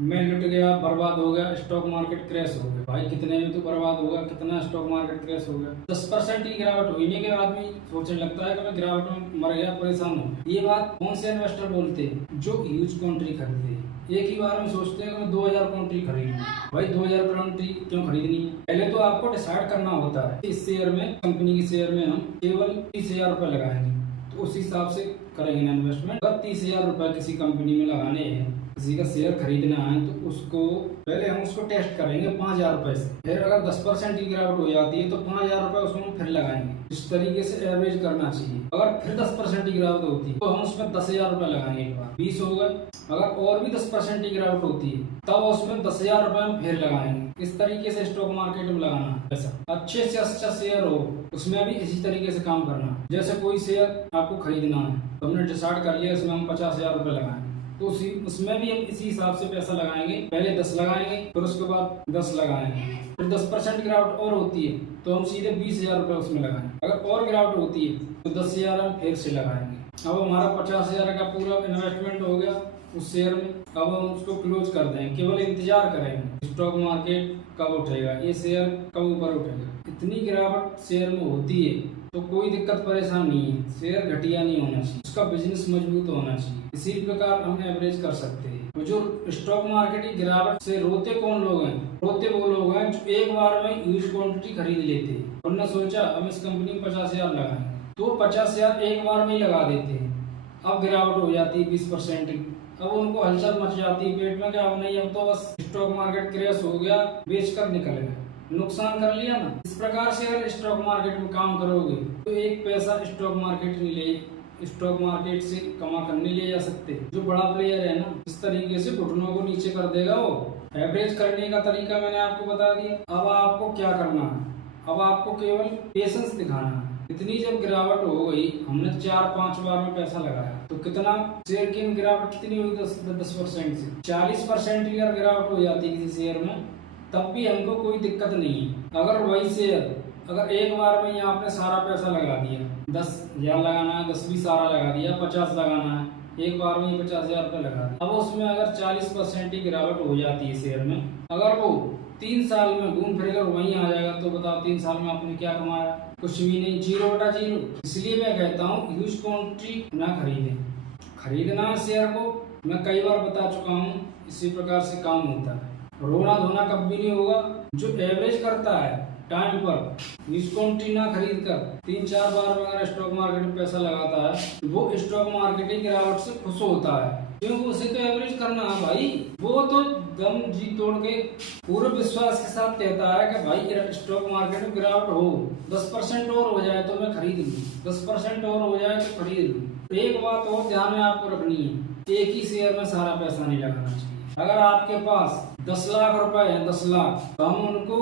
मैं लुट गया, बर्बाद हो गया, स्टॉक मार्केट क्रैश हो गया। भाई कितने में तो बर्बाद होगा, कितना स्टॉक मार्केट क्रैश हो गया। 10% की गिरावट हुई नहीं कि आदमी सोचने लगता है कि मैं गिरावट में मर गया, परेशान हूँ। ये बात कौन से इन्वेस्टर बोलते हैं? जो ह्यूज कंट्री खरीदते हैं। एक ही बार में सोचते हैं कि मैं 2000 काउंट्री खरीदूं। भाई 2000 काउंट्री क्यों खरीदनी है? पहले तो आपको डिसाइड करना होता है इस शेयर में, कंपनी के शेयर में हम केवल 30,000 रुपए लगाएंगे, तो उस हिसाब से करेंगे ना इन्वेस्टमेंट। अगर 30,000 रुपए किसी कंपनी में लगाने हैं, किसी का शेयर खरीदना है, तो उसको पहले हम उसको टेस्ट करेंगे 5,000 रुपए से। फिर अगर 10% की गिरावट हो जाती है तो 5,000 रुपए उसमें हम फिर लगाएंगे। इस तरीके से एवरेज करना चाहिए। अगर फिर 10% की गिरावट होती है तो हम उसमें 10,000 रुपए लगाएंगे, एक बार 20 हो गए। अगर और भी 10% की गिरावट होती है तब उसमें 10,000 रुपए हम फिर लगाएंगे। इस तरीके से स्टॉक मार्केट में लगाना पैसा। अच्छे से अच्छा शेयर हो उसमें भी इसी तरीके से काम करना। जैसे कोई शेयर आपको खरीदना है तो हमने डिसाइड कर लिया इसमें हम 50,000 रुपए लगाएंगे, तो उसमें भी हम इसी हिसाब से पैसा लगाएंगे। पहले 10 लगाएंगे, फिर उसके बाद 10 लगाएंगे। फिर 10% गिरावट और होती है तो हम सीधे 20,000 रुपए उसमें लगाएंगे। अगर और गिरावट होती है तो 10,000 हम फिर से लगाएंगे। अब हमारा 50,000 का पूरा इन्वेस्टमेंट हो गया उस शेयर में। अब हम उसको क्लोज कर देंगे, केवल इंतजार करेंगे स्टॉक मार्केट कब उठेगा, ये शेयर कब ऊपर उठेगा। इतनी गिरावट शेयर में होती है तो कोई दिक्कत परेशान नहीं है। शेयर घटिया नहीं होना चाहिए, उसका बिजनेस मजबूत होना चाहिए। इसी प्रकार हम एवरेज कर सकते हैं। तो जो स्टॉक मार्केट की गिरावट से रोते कौन लोग हैं? रोते वो लोग हैं जो एक बार में ह्यूज क्वांटिटी खरीद लेते हैं। उन्होंने सोचा हम इस कंपनी में 50,000 लगाएंगे, तो 50,000 एक बार में ही लगा देते हैं। अब गिरावट हो जाती है 20% की। अब उनको हलचल मच जाती है पेट में कि अब नहीं, अब तो बस स्टॉक मार्केट क्रैश हो गया, बेच कर निकल गए, नुकसान कर लिया ना। इस प्रकार से अगर स्टॉक मार्केट में काम करोगे तो एक पैसा स्टॉक मार्केट से कमा कर नहीं ले जा सकते। जो बड़ा प्लेयर है ना, इस तरीके से घुटनों को नीचे कर देगा वो। एवरेज करने का तरीका मैंने आपको बता दिया। अब आपको क्या करना है? अब आपको केवल पेशेंस दिखाना है। इतनी जब गिरावट हो गई, हमने 4-5 बार में पैसा लगाया, तो कितना शेयर की गिरावट कितनी हुई? 10% से 40% की अगर गिरावट हो जाती है किसी शेयर में, तब भी हमको कोई दिक्कत नहीं है। अगर वही शेयर अगर एक बार में ही आपने सारा पैसा लगा दिया, 10,000 लगाना है, 10 भी सारा लगा दिया, 50 लगाना है, एक बार में ही 50,000 रुपये लगा दिया। अब उसमें अगर 40% की गिरावट हो जाती है शेयर में, अगर वो 3 साल में घूम फिर कर वहीं आ जाएगा, तो बताओ 3 साल में आपने क्या कमाया? कुछ भी नहीं, 0/0। इसलिए मैं कहता हूँ ह्यूज क्वांटिटी ना खरीदें। खरीदना है शेयर को, मैं कई बार बता चुका हूँ, इसी प्रकार से काम होता है। रोना धोना कभी भी नहीं होगा। जो एवरेज करता है टाइम पर, क्वांटिटी ना खरीद कर 3-4 बार में अगर स्टॉक मार्केट में पैसा लगाता है, वो स्टॉक मार्केट की गिरावट से खुश होता है, क्योंकि उसे तो एवरेज करना है भाई। वो तो दम जी तोड़ के पूरे विश्वास के साथ कहता है कि भाई स्टॉक मार्केट में गिरावट हो, 10% और हो जाए तो मैं खरीद लूँ, 10% और हो जाए तो खरीद लूँ। एक बात और ध्यान में आपको रखनी है, एक ही शेयर में सारा पैसा नहीं लगाना चाहिए। अगर आपके पास 10 लाख रुपए है, 10 लाख, तो हम उनको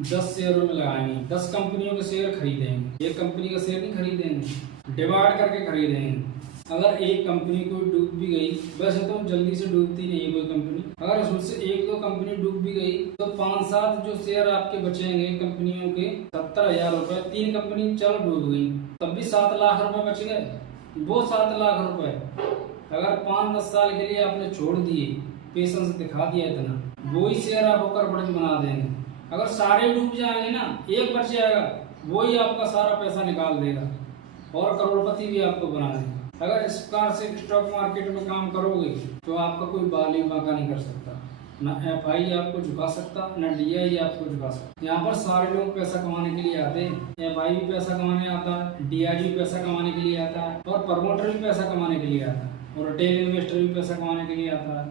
10 शेयरों में लगाएंगे, 10 कंपनियों के शेयर खरीदेंगे। एक कंपनी का शेयर नहीं खरीदेंगे, डिवाइड करके खरीदेंगे। अगर एक कंपनी कोई डूब भी गई, वैसे तो जल्दी से डूबती नहीं है कोई कंपनी, अगर उसमें से 1-2 कंपनी डूब भी गई तो 5-7 जो शेयर आपके बचेंगे कंपनियों के, 70,000 रुपए। 3 कंपनी चलो डूब गई, तब भी 7 लाख रुपए बच गए। वो 7 लाख रुपए अगर 5-10 साल के लिए आपने छोड़ दिए, पेशेंस दिखा दिया इतना, वो ही शेयर आप होकर बढ़त बना देंगे। अगर सारे डूब जाएंगे ना, एक बच जाएगा, वही आपका सारा पैसा निकाल देगा और करोड़पति भी आपको बना देगा। अगर इस प्रकार से स्टॉक मार्केट में काम करोगे तो आपका कोई बाली बांका नहीं कर सकता, ना FI आपको झुका सकता, ना DI आपको झुका सकता। यहाँ पर सारे लोग पैसा कमाने के लिए आते हैं। FI भी पैसा कमाने आता है, DI भी पैसा कमाने के लिए आता है, और प्रमोटर भी पैसा कमाने के लिए आता है, और रिटेल इन्वेस्टर भी पैसा कमाने के लिए आता है।